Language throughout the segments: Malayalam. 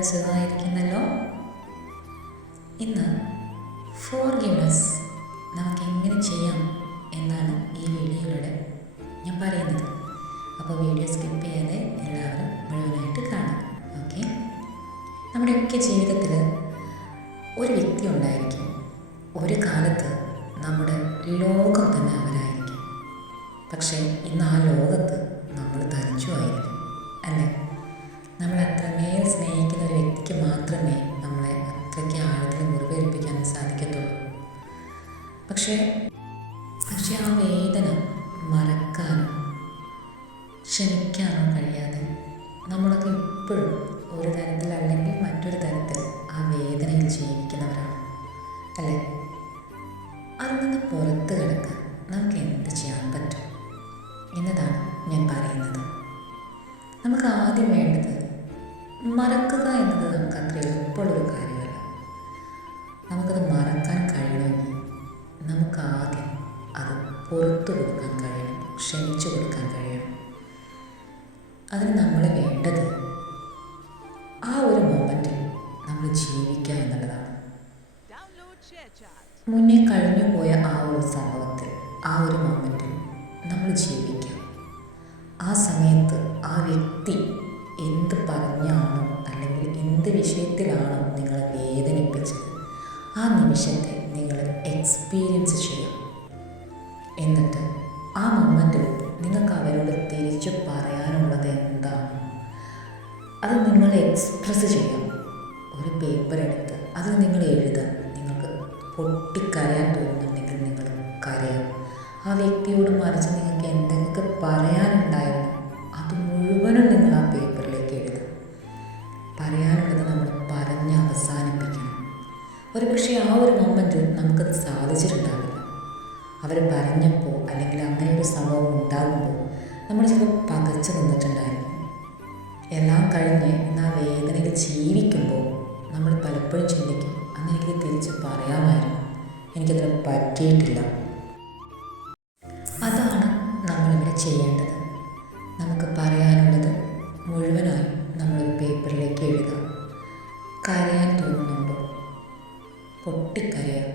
എല്ലാവരും സുഖമായിരിക്കുന്നല്ലോ. ഇന്ന് ഫോർഗിവ്നെസ് നമുക്ക് എങ്ങനെ ചെയ്യാം എന്നാണ് ഈ വീഡിയോയിലൂടെ ഞാൻ പറയുന്നത്. അപ്പോൾ വീഡിയോ സ്കിപ്പ് ചെയ്യാതെ എല്ലാവരും മുഴുവനായിട്ട് കാണാം. ഓക്കെ. നമ്മുടെയൊക്കെ ജീവിതത്തിൽ ഒരു വ്യക്തി ഉണ്ടായിരിക്കും. ഒരു കാലത്ത് നമ്മുടെ ലോകം തന്നെ അവരായിരിക്കും. പക്ഷേ ഇന്ന് ആ ലോകത്ത് നമ്മൾ തനിച്ചുമായിരിക്കും, അല്ലേ? നമ്മൾ അത്രമേൽ സ്നേഹിക്കുന്ന ഒരു വ്യക്തിക്ക് മാത്രമേ നമ്മളെ അത്രയ്ക്ക് ആഴത്തിൽ മുറിവേൽപ്പിക്കാൻ സാധിക്കത്തുള്ളൂ. പക്ഷേ ആ വേദന മറക്കാനോ ക്ഷമിക്കാനോ കഴിയാതെ നമ്മളൊക്കെ ഇപ്പോഴും ഒരു തരത്തിൽ അല്ലെങ്കിൽ മറ്റൊരു തരത്തിൽ ആ വേദനയിൽ ജീവിക്കുന്നവരാണ്, അല്ലേ? അതിൽ നിന്ന് പുറത്ത് കിടക്കാൻ നമുക്ക് എന്ത് ചെയ്യാൻ പറ്റും എന്നതാണ് ഞാൻ പറയുന്നത്. നമുക്ക് ആദ്യം വേണ്ടത് മറക്കുക എന്നത് നമുക്ക് അത്ര എളുപ്പമുള്ളൊരു കാര്യമല്ല. നമുക്കത് മറക്കാൻ കഴിയണമെങ്കിൽ നമുക്ക് ആദ്യം അത് പുറത്തു കൊടുക്കാൻ കഴിയണം, ക്ഷമിച്ചു കൊടുക്കാൻ കഴിയണം. അതിന് നമ്മൾ വേണ്ടത് ആ ഒരു മൊമെൻറ്റിൽ നമ്മൾ ജീവിക്കുക എന്നുള്ളതാണ്. മുന്നേ കഴിഞ്ഞു പോയ ആ ഒരു സംഭവത്തിൽ, ആ ഒരു മൊമെൻറ്റിൽ നമ്മൾ ജീവിക്കുക. ആ സമയത്ത് ആ വ്യക്തി എന്ത് പറഞ്ഞാണോ അല്ലെങ്കിൽ എന്ത് വിഷയത്തിലാണോ നിങ്ങളെ വേദനിപ്പിച്ചത്, ആ നിമിഷത്തെ നിങ്ങൾ എക്സ്പീരിയൻസ് ചെയ്യാം. എന്നിട്ട് ആ മൊമെൻറ്റിൽ നിങ്ങൾക്ക് അവരോട് തിരിച്ചു പറയാനുള്ളത് എന്താണ് അത് നിങ്ങൾ എക്സ്പ്രസ് ചെയ്യാം. ഒരു പേപ്പർ എടുത്ത് അത് നിങ്ങൾ എഴുതാം. നിങ്ങൾക്ക് പൊട്ടിക്കരയാൻ തോന്നുന്നുണ്ടെങ്കിൽ നിങ്ങൾ കരയാം. ആ വ്യക്തിയോട് മറിച്ച് നിങ്ങൾക്ക് എന്തൊക്കെ പറയാനുണ്ടായിരുന്നു അത് മുഴുവനും നിങ്ങൾ ആ പേപ്പറിലേക്ക് എഴുതും. പറയാനുള്ളത് നമ്മൾ പറഞ്ഞ് അവസാനിപ്പിക്കണം. ഒരുപക്ഷെ ആ ഒരു മൊമെൻറ്റിൽ നമുക്കത് സാധിച്ചിട്ടുണ്ടാവില്ല. അവർ പറഞ്ഞപ്പോൾ അല്ലെങ്കിൽ അങ്ങനെ ഒരു സംഭവം ഉണ്ടാകുമ്പോൾ നമ്മൾ ചിലപ്പോൾ പകച്ചു നിന്നിട്ടുണ്ടായിരുന്നു. എല്ലാം കഴിഞ്ഞ് ഇന്ന് ആ വേദനയിൽ ജീവിക്കുമ്പോൾ നമ്മൾ പലപ്പോഴും ചിന്തിക്കും, അന്ന് എനിക്കത് തിരിച്ച് പറയാമായിരുന്നു, എനിക്കതിന് പറ്റിയിട്ടില്ല. അതാണ് നമ്മളിവിടെ ചെയ്യേണ്ടത്. നമുക്ക് പറയാനുള്ളത് മുഴുവനായി നമ്മളൊരു പേപ്പറിലേക്ക് എഴുതുക. കരയാൻ തോന്നുന്നുണ്ടോ? പൊട്ടിക്കരയാം.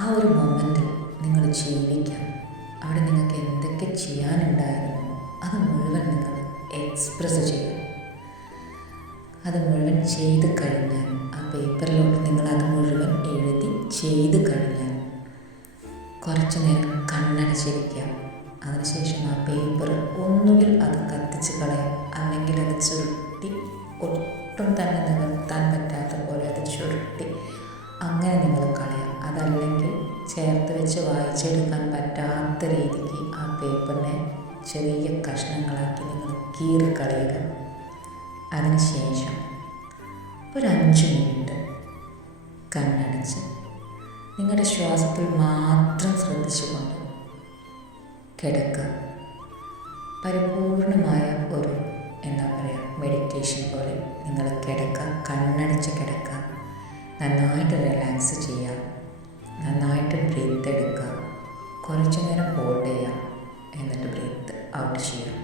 ആ ഒരു മൊമെൻറ്റിൽ നിങ്ങൾ ജീവിക്കാം. അവിടെ നിങ്ങൾക്ക് എന്തൊക്കെ ചെയ്യാനുണ്ടായിരുന്നു അത് മുഴുവൻ നിങ്ങൾ എക്സ്പ്രസ് ചെയ്യും. അത് മുഴുവൻ ചെയ്ത് കഴിഞ്ഞാൽ ആ പേപ്പറിലോട്ട് നിങ്ങളത് മുഴുവൻ എഴുതി ചെയ്ത് കഴിഞ്ഞാൽ കുറച്ചു നേരം കണ്ണടച്ചിരിക്കുക. അതിനുശേഷം ആ പേപ്പർ ഒന്നുകിൽ അത് കത്തിച്ച് കളയാം, അല്ലെങ്കിൽ അത് ചുരുട്ടി ഒട്ടും തന്നെ നിവർത്താൻ പറ്റാത്ത പോലെ അത് ചുരുട്ടി അങ്ങനെ നിങ്ങൾ കളയാം. അതല്ലെങ്കിൽ ചേർത്ത് വെച്ച് വായിച്ചെടുക്കാൻ പറ്റാത്ത രീതിക്ക് ആ പേപ്പറിനെ ചെറിയ കഷ്ണങ്ങളാക്കി നിങ്ങൾ കീറിക്കളയുക. അതിനുശേഷം ഒരു 5 മിനിറ്റ് കണ്ണടച്ച് നിങ്ങളുടെ ശ്വാസത്തിൽ മാത്രം ശ്രദ്ധിച്ചുകൊണ്ട് കിടക്കുക. പരിപൂർണമായ ഒരു മെഡിറ്റേഷൻ പോലെ നിങ്ങൾ കിടക്കുക. കണ്ണടച്ച് കിടക്കുക. നന്നായിട്ട് റിലാക്സ് ചെയ്യുക. നന്നായിട്ട് ബ്രീത്ത് എടുക്കുക. കുറച്ചു നേരം ഹോൾഡ് ചെയ്യുക. എന്നിട്ട് ബ്രീത്ത് ഔട്ട് ചെയ്യുക.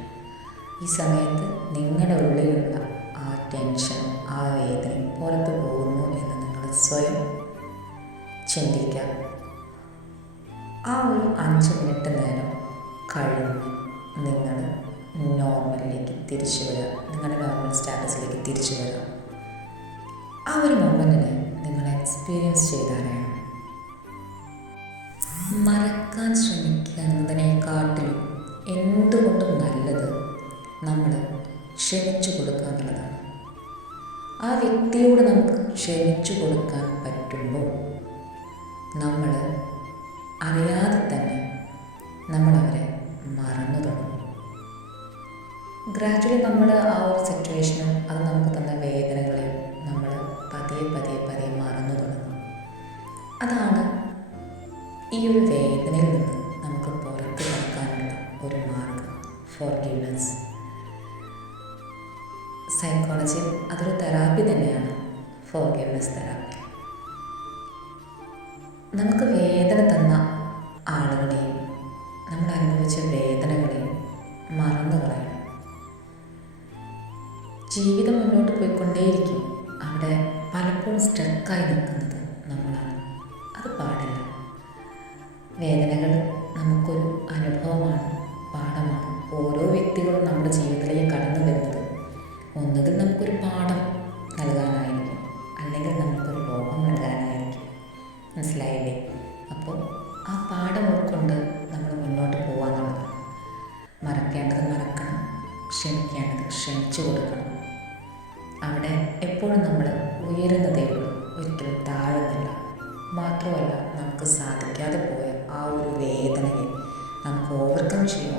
ഈ സമയത്ത് നിങ്ങളുടെ ഉള്ളിലുള്ള ആ ടെൻഷനും ആ വേദനയും പുറത്ത് പോകുന്നു എന്ന് നിങ്ങൾ സ്വയം ചിന്തിക്കുക. ആ ഒരു 5 മിനിറ്റ് നേരം കഴിഞ്ഞ് നിങ്ങൾ നോർമലിലേക്ക് തിരിച്ചു വരിക. നിങ്ങളുടെ നോർമൽ സ്റ്റാറ്റസിലേക്ക് തിരിച്ചു വരിക. ആ ഒരു മൊമെൻറ്റിനെ നിങ്ങൾ എക്സ്പീരിയൻസ് ചെയ്താലാണ്. മറക്കാൻ ശ്രമിക്കുക എന്നതിനെക്കാട്ടിലും എന്തുകൊണ്ടും നല്ലത് നമ്മൾ ക്ഷമിച്ചു കൊടുക്കുക എന്നുള്ളതാണ്. ആ വ്യക്തിയോട് നമുക്ക് ക്ഷമിച്ചു കൊടുക്കാൻ പറ്റുമ്പോൾ നമ്മൾ അറിയാതെ തന്നെ നമ്മളവരെ മറന്നു തുടങ്ങും. ഗ്രാജുവലി നമ്മൾ ആ ഒരു സിറ്റുവേഷനും അത് നമുക്ക് തന്ന വേദനകളെയും നമ്മൾ പതിയെ മറന്നു തുടങ്ങും. അതാണ് ഈ ഒരു വേദനയിൽ നിന്ന് നമുക്ക് പുറത്ത് കടക്കാനുള്ള ഒരു മാർഗം, ഫോർഗിവ്നെസ്. സൈക്കോളജിയിൽ അതൊരു തെറാപ്പി തന്നെയാണ്, ഫോർഗിവ്നെസ് തെറാപ്പി. നമുക്ക് വേദന തന്ന ആളുകളെയും നമ്മൾ അനുഭവിച്ച വേദനകളെയും മറന്നു കളയണം. ജീവിതം മുന്നോട്ട് പോയിക്കൊണ്ടേയിരിക്കും. എപ്പോഴും സ്റ്റക്കായി നിൽക്കുന്നത് നമ്മളാണ്. അത് പാടില്ല. വേദനകൾ നമുക്കൊരു അനുഭവമാണ്, പാഠമാണ്. ഓരോ വ്യക്തികളും നമ്മുടെ ജീവിതത്തിലേക്ക് കടന്നു വരുന്നത് ഒന്നുകിൽ നമുക്കൊരു പാഠം നൽകാനായിരിക്കും, അല്ലെങ്കിൽ നമുക്കൊരു ലോകം നൽകാനായിരിക്കും. മനസ്സിലായില്ലേ? അപ്പോൾ ആ പാഠം ഉൾക്കൊണ്ട് നമ്മൾ മുന്നോട്ട് പോകാന്നുള്ളത്. മറക്കേണ്ടത് മറക്കണം, ക്ഷമിക്കേണ്ടത് ക്ഷമിച്ചു കൊടുക്കണം. അവിടെ എപ്പോഴും നമ്മൾ ഉയരുന്നതേ ഉള്ളൂ, ഒരിക്കലും താഴുന്നില്ല. മാത്രമല്ല, നമുക്ക് സാധിക്കാതെ പോയ ആ ഒരു വേദനയെ നമുക്ക് ഓവർകം ചെയ്യാൻ